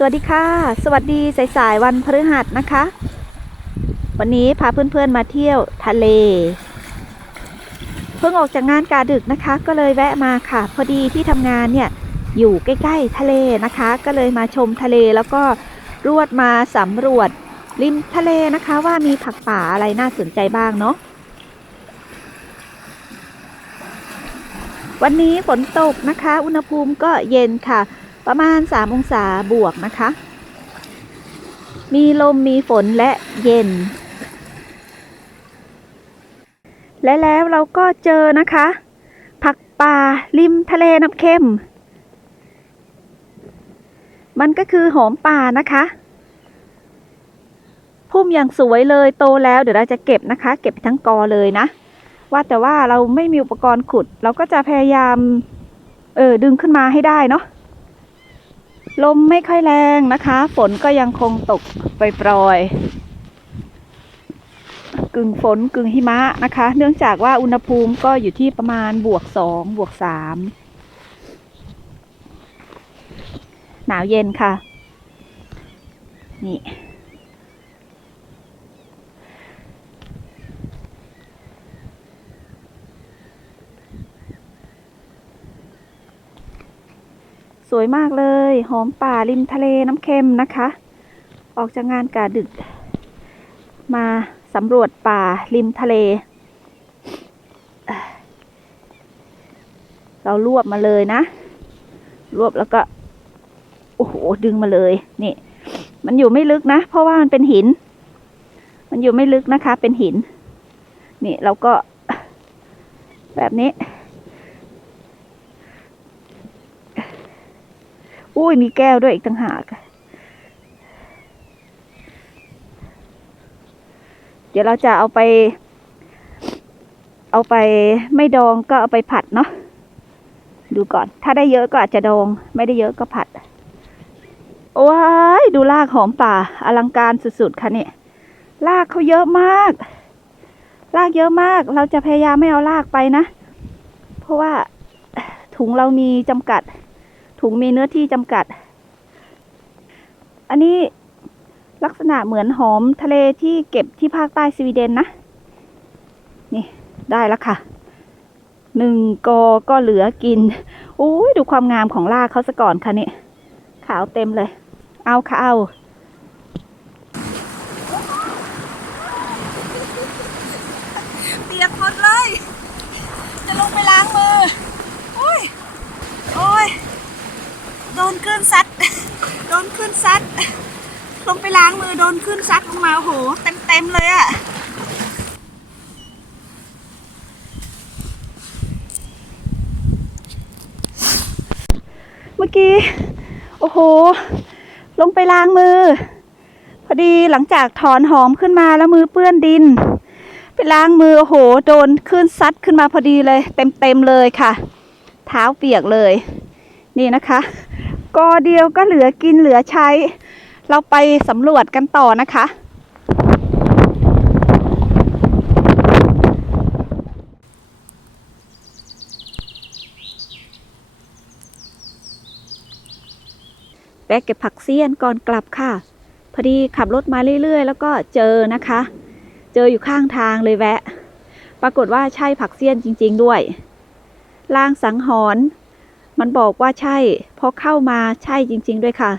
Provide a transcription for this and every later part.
สวัสดีค่ะ สวัสดีสายๆวันพฤหัสนะคะ วันนี้พาเพื่อนๆมาเที่ยวทะเล เพิ่งออกจากงานกาดึกนะคะ ก็เลยแวะมาค่ะ พอดีที่ทำงานเนี่ยอยู่ใกล้ๆทะเลนะคะ ก็เลยมาชมทะเลแล้วก็รวดมาสำรวจริมทะเลนะคะ ว่ามีผักป่าอะไรน่าสนใจบ้างเนาะวันนี้ฝนตกนะคะ อุณหภูมิก็เย็นค่ะ ประมาณ 3 องศาบวกนะคะ มีลมมีฝนและเย็น และแล้วเราก็เจอนะคะ ผักป่าริมทะเลน้ำเค็ม มันก็คือหอมป่านะคะพุ่มอย่างสวยเลยโตแล้วเดี๋ยวเราจะเก็บนะคะ เก็บทั้งกอเลยนะ ว่าแต่ว่าเราไม่มีอุปกรณ์ขุด เราก็จะพยายาม เออดึงขึ้นมาให้ได้เนาะ ลมไม่ค่อยแรงนะคะ ฝนก็ยังคงตกปล่อยๆกึ่งฝนกึ่งหิมะนะคะ เนื่องจากว่าอุณหภูมิก็อยู่ที่ประมาณบวกสองบวกสามหนาวเย็นค่ะ นี่ สวยมากเลย หอมป่าริมทะเลน้ำเค็มนะคะ ออกจากงานกาดึก มาสำรวจป่าริมทะเล เรารวบมาเลยนะ รวบแล้วก็ โอ้โห ดึงมาเลย นี่ มันอยู่ไม่ลึกนะ เพราะว่ามันเป็นหิน มันอยู่ไม่ลึกนะคะ เป็นหิน นี่เราก็แบบนี้ อุ้ยมีแก้วด้วยอีกต่างหากเดี๋ยวเราจะเอาไป เอาไปไม่ดองก็เอาไปผัดเนาะดูก่อน ถ้าได้เยอะก็อาจจะดอง ไม่ได้เยอะก็ผัดว้ายดูรากหอมป่า อลังการสุดๆค่ะเนี่ยรากเขาเยอะมากรากเยอะมาก เราจะพยายามไม่เอารากไปนะ เพราะว่าถุงเรามีจำกัด ถุงมีเนื้อที่จำกัด อันนี้ลักษณะเหมือนหอมทะเลที่เก็บที่ภาคใต้สวีเดนนะ นี่ได้แล้วค่ะ หนึ่งกอก็เหลือกินอุ้ยดูความงามของรากเขาซะก่อนค่ะนี่ขาวเต็มเลย เอาค่ะเอา เปียกหมดเลย จะลงไปล้างมือ โอ้ย โอ้ย โดนคลื่นซัด โดนคลื่น ซัดลงไปล้างมือโดนคลื่นซัดลงมาโอ้โหเต็มเต็มเลยอะเมื่อกี้ โอ้โห ลงไปล้างมือ พอดีหลังจากถอนหอมขึ้นมาแล้วมือเปื้อนดิน ไปล้างมือ โอ้โห โดนคลื่นซัดขึ้นมาพอดีเลย เต็มเต็มเลยค่ะ เท้าเปียกเลย นี่นะคะ กอเดียวก็เหลือกินเหลือใช้ เราไปสำรวจกันต่อนะคะแวะเก็บผักเสี้ยนก่อนกลับค่ะ พอดีขับรถมาเรื่อยๆ แล้วก็เจอนะคะ เจออยู่ข้างทางเลยแวะ ปรากฏว่าใช่ผักเสี้ยนจริง ๆ ด้วยลางสังหรณ์ มันบอกว่าใช่ พอเข้ามาใช่จริง ๆ ด้วยค่ะ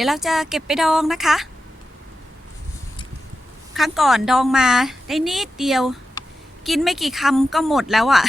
ดี๋ยวเราจะเก็บไปดองนะคะ ครั้งก่อนดองมาได้นิดเดียว กินไม่กี่คำก็หมดแล้วอะ่ะ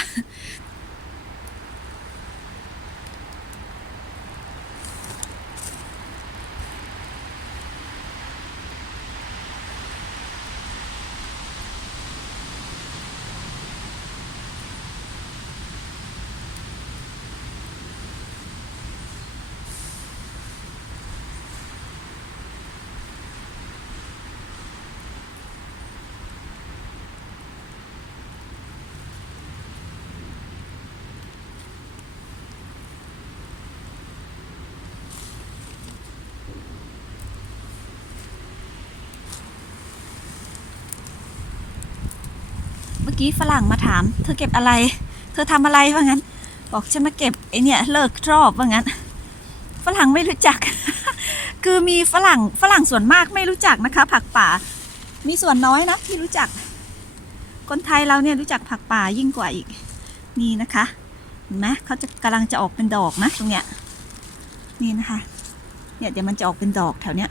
กี้ฝรั่งมาถาม เธอเก็บอะไร เธอทำอะไรว่างั้น บอกฉันมาเก็บไอเนี่ยเลิกชอบว่างั้น ฝรั่งไม่รู้จัก คือมีฝรั่งฝรั่งส่วนมากไม่รู้จักนะคะ ผักป่า มีส่วนน้อยนะที่รู้จัก คนไทยเราเนี่ยรู้จักผักป่ายิ่งกว่าอีก นี่นะคะเห็นไหมเขาจะกำลังจะออกเป็นดอกนะตรงเนี้ย นี่นะคะ เนี่ยเดี๋ยวมันจะออกเป็นดอกแถวเนี้ย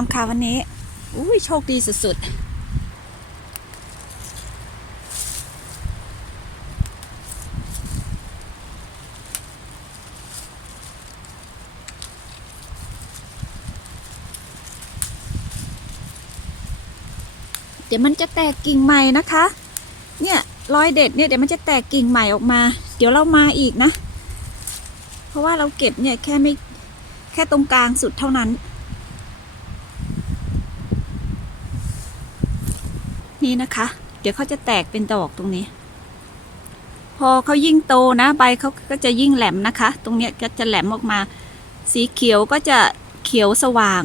ามค่ะวันนี้ อุ้ยโชคดีสุดๆ เดี๋ยวมันจะแตกกิ่งใหม่นะคะ เนี่ยรอยเด็ดเนี่ยเดี๋ยวมันจะแตกกิ่งใหม่ออกมา เดี๋ยวเรามาอีกนะ เพราะว่าเราเก็บเนี่ยแค่ไม่แค่ตรงกลางสุดเท่านั้น นี่นะคะ เดี๋ยวเขาจะแตกเป็นดอกตรงนี้ พอเขายิ่งโตนะใบเขาก็จะยิ่งแหลมนะคะ ตรงเนี้ยก็จะแหลมออกมา สีเขียวก็จะเขียวสว่าง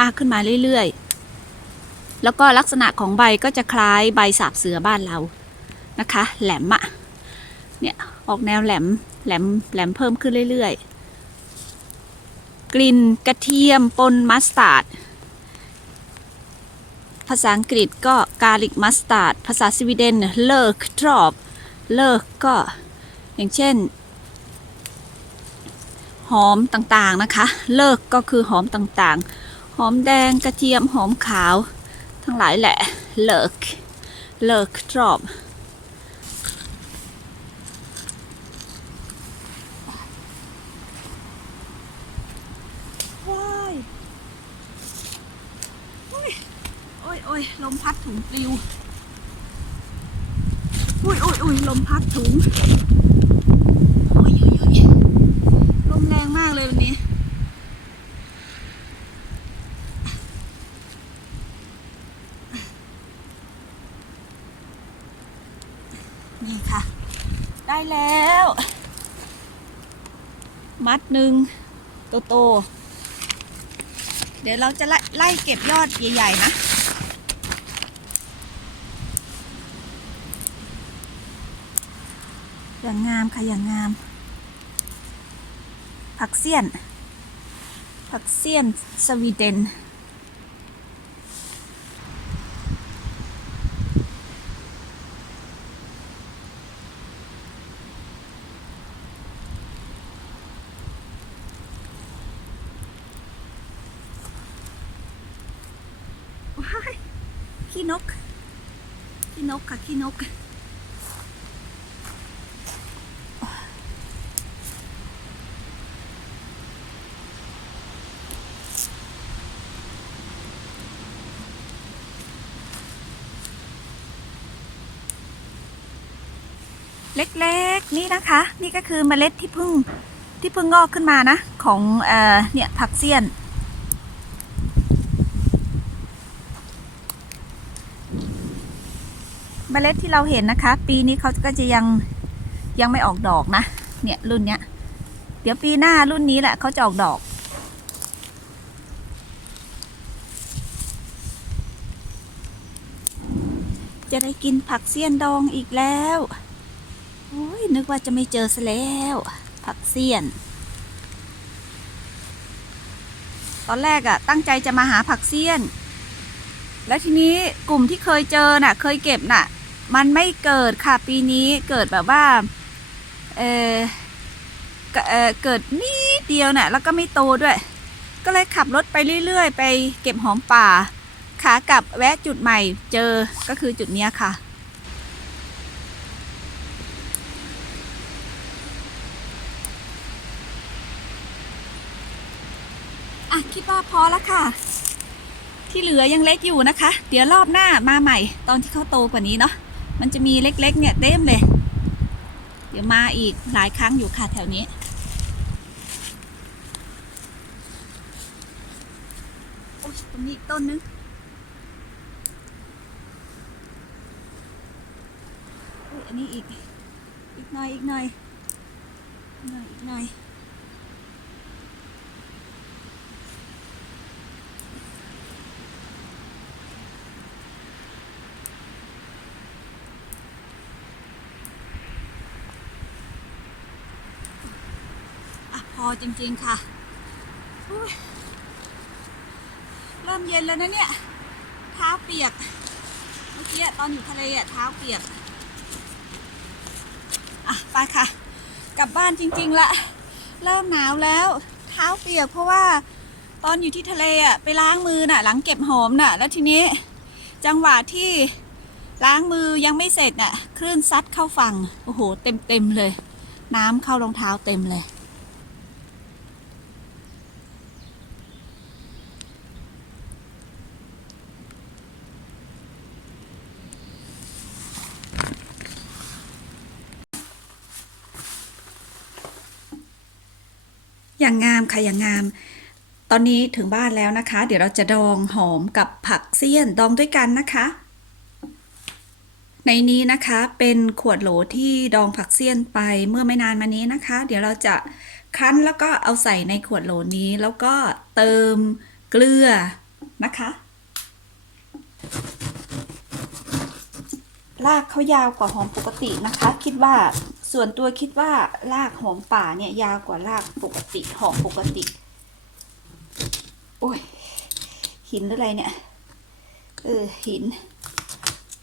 มากขึ้นมาเรื่อยๆ แล้วก็ลักษณะของใบก็จะคล้ายใบสาบเสือบ้านเรานะคะ แหลมอะเนี่ยออกแนวแหลมแหลมแหลมเพิ่มขึ้นเรื่อยๆ กลิ่นกระเทียมปนมัสตาร์ด ภาษาอังกฤษก็ garlic mustard ภาษาสวีเดนเลิกทรอบเลิกก็อย่างเช่น หอมต่างๆนะคะ เลิกก็คือหอมต่างๆ หอมแดงกระเทียมหอมขาว ทั้งหลายแหละเลิกเลิกทรอบ ว้าย โอ้ยโอ้ ยลมพัดถุงปลิว อุ้ยอุ้ยอุ้ยลมพัดถุงโอ้ยอุ้ยอุ้ยลมแรงมากเลยวันนี้ นี่ค่ะ ได้แล้ว มัดหนึ่งโตโต เดี๋ยวเราจะไล่ไล่เก็บยอดใหญ่ ๆ นะ อย่างงามค่ะอย่างงาม ผักเสี้ยน ผักเสี้ยนสวีเดนว้ยขี้นก ขี้นกค่ะขี้นก เล็กๆนี่นะคะ นี่ก็คือเมล็ดที่เพิ่งที่เพิ่งงอกขึ้นมานะ ของเอ่อเนี่ยผักเสี้ยน เมล็ดที่เราเห็นนะคะ ปีนี้เขาก็จะยังยังไม่ออกดอกนะ เนี่ยรุ่นเนี้ย เดี๋ยวปีหน้ารุ่นนี้แหละเขาจะออกดอกจะได้กินผักเสี้ยนดองอีกแล้ว โอ้ยนึกว่าจะไม่เจอซะแล้ว ผักเสี้ยน ตอนแรกอะ่ะตั้งใจจะมาหาผักเสี้ยน แล้วทีนี้กลุ่มที่เคยเจอน่ะ เคยเก็บน่ะ มันไม่เกิดค่ะปีนี้เกิดแบบว่า เออเออเกิดนิดเดียวน่ะ แล้วก็ไม่โตด้วย ก็เลยขับรถไปเรื่อยๆ ไปเก็บหอมป่า ขากลับแวะจุดใหม่เจอก็คือจุดเนี้ยค่ะ อะ คิดว่า พอแล้วค่ะ ที่เหลือยังเล็กอยู่นะคะ เดี๋ยวรอบหน้ามาใหม่ ตอนที่เขาโตกว่านี้เนาะมันจะมีเล็กๆ เนี่ยเต็มเลย เดี๋ยวมาอีกหลายครั้งอยู่ค่ะแถวนี้ โอ้ยตรงนี้อีกต้นนึงอ้ยอันนี้อีก อีกหน่อยอีกหน่อยอีกหน่อยอีกหน่อย อะพอจริงๆค่ะ เริ่มเย็นแล้วนะเนี่ย เท้าเปียก เมื่อกี้ตอนอยู่ทะเลอะเท้าเปียก อะไปค่ะ กลับบ้านจริงๆละเริ่มหนาวแล้ว เท้าเปียกเพราะว่าตอนอยู่ที่ทะเลอะไปล้างมือน่ะ หลังเก็บหอมน่ะ แล้วทีนี้จังหวะที่ล้างมือยังไม่เสร็จน่ะคลื่นซัดเข้าฝั่งโอ้โห เต็มเต็มเลย น้ำเข้ารองเท้าเต็มเลย อย่างงาม ค่ะอย่างงาม ตอนนี้ถึงบ้านแล้วนะคะ เดี๋ยวเราจะดองหอมกับผักเสี้ยนดองด้วยกันนะคะ ในนี้นะคะเป็นขวดโหลที่ดองผักเสี้ยนไปเมื่อไม่นานมานี้นะคะ เดี๋ยวเราจะคั้นแล้วก็เอาใส่ในขวดโหลนี้แล้วก็เติมเกลือนะคะรากเขายาวกว่าหอมปกตินะคะ คิดว่า ส่วนตัวคิดว่ารากหอมป่าเนี่ยยาวกว่ารากปกติหอมปกติ โอ้ย หินหรืออะไรเนี่ย เออหิน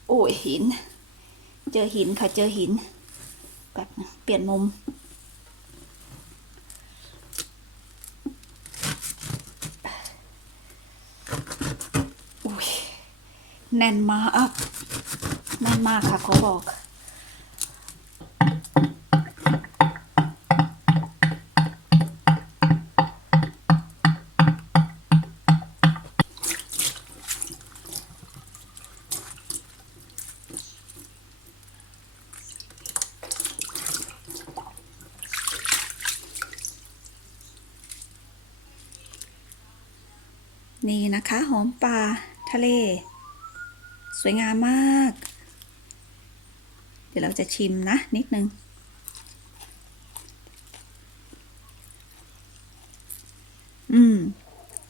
โอ้ยหิน เจอหินค่ะเจอหิน แบบเปลี่ยนมุมอุ้ยแน่นมากแน่นมากค่ะเขอบอก นี่ะคะ หอมป่าทะเล สวยงามมาก เดี๋ยวเราจะชิมนะนิดนึง อืม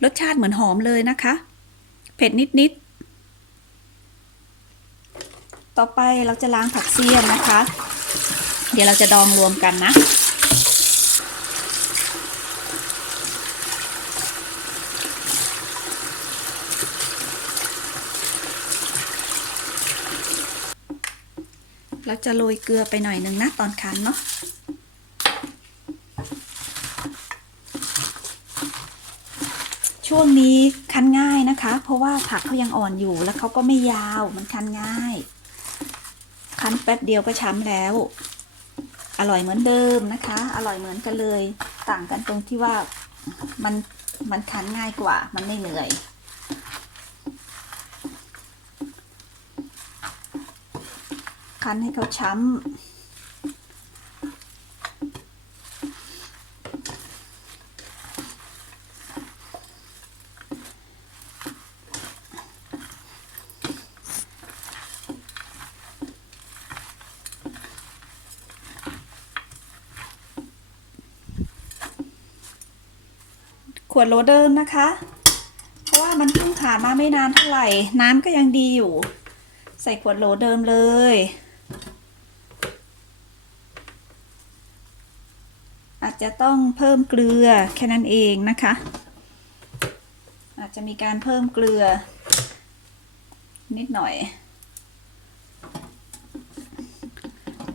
รสชาติเหมือนหอมเลยนะคะ เผ็ดนิดๆ ต่อไปเราจะล้างผักเสี้ยนนะคะ เดี๋ยวเราจะดองรวมกันนะ เราจะโรยเกลือไปหน่อยนึงนะตอนคั้นเนาะช่วงนี้คั้นง่ายนะคะ เพราะว่าผักเขายังอ่อนอยู่แล้วเขาก็ไม่ยาวมันคั้นง่าย คั้นแป๊บเดียวก็ช้ำแล้ว อร่อยเหมือนเดิมนะคะ อร่อยเหมือนกันเลย ต่างกันตรงที่ว่ามันมันคั้นง่ายกว่า มันไม่เหนื่อย คั้นให้เขาช้ำขวดโหลเดิมนะคะเพราะว่ามันเพิ่งผ่านมาไม่นานเท่าไหร่ น้ำก็ยังดีอยู่ ใส่ขวดโหลเดิมเลย อาจจะต้องเพิ่มเกลือแค่นั้นเองนะคะ อาจจะมีการเพิ่มเกลือ นิดหน่อย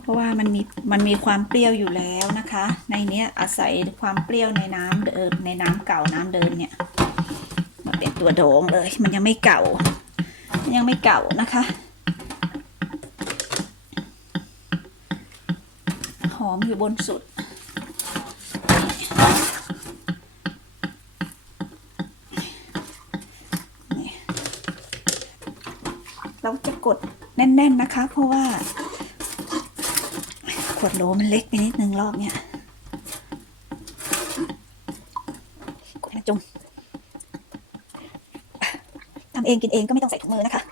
เพราะว่ามันมีมันมีความเปรี้ยวอยู่แล้วนะคะ ในเนี้ยอาศัยความเปรี้ยวในน้ำเดิมในน้ำเก่าน้ำเดิมเนี่ยมาเป็นตัวโด่งเลย มันยังไม่เก่า มันยังไม่เก่านะคะหอมอยู่บนสุด นี่เรา จะกดแน่น ๆนะคะ เพราะว่า ขวดโหลมันเล็กไปนิดนึงรอบเนี้ยกดให้มันจุ่มทำเองกินเองก็ไม่ต้องใส่ถุงมือนะคะ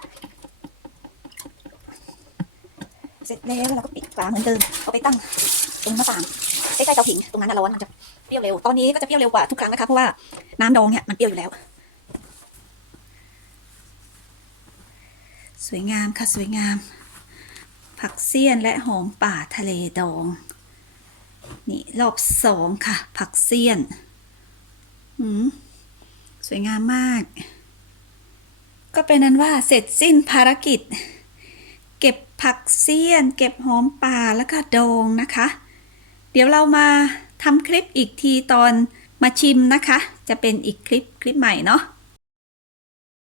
เสร็จแล้วเราก็ปิดฝาเหมือนเดิมเอาไปตั้งตรงหน้าต่างใกล้ๆเตาผิงตรงนั้นน่ะร้อนมันจะเปรี้ยวเร็ว ตอนนี้ก็จะเปรี้ยวเร็วกว่าทุกครั้งนะคะ เพราะว่าน้ำดองเนี่ยมันเปรี้ยวอยู่แล้ว สวยงามค่ะสวยงาม ผักเสี้ยนและหอมป่าทะเลดอง นี่รอบสองค่ะ ผักเสี้ยนอืมสวยงามมาก ก็เป็นนั้นว่าเสร็จสิ้นภารกิจ เก็บผักเสี้ยน เก็บหอมป่าแล้วก็ดองนะคะ เดี๋ยวเรามาทำคลิปอีกทีตอนมาชิมนะคะ จะเป็นอีกคลิปคลิปใหม่เนาะ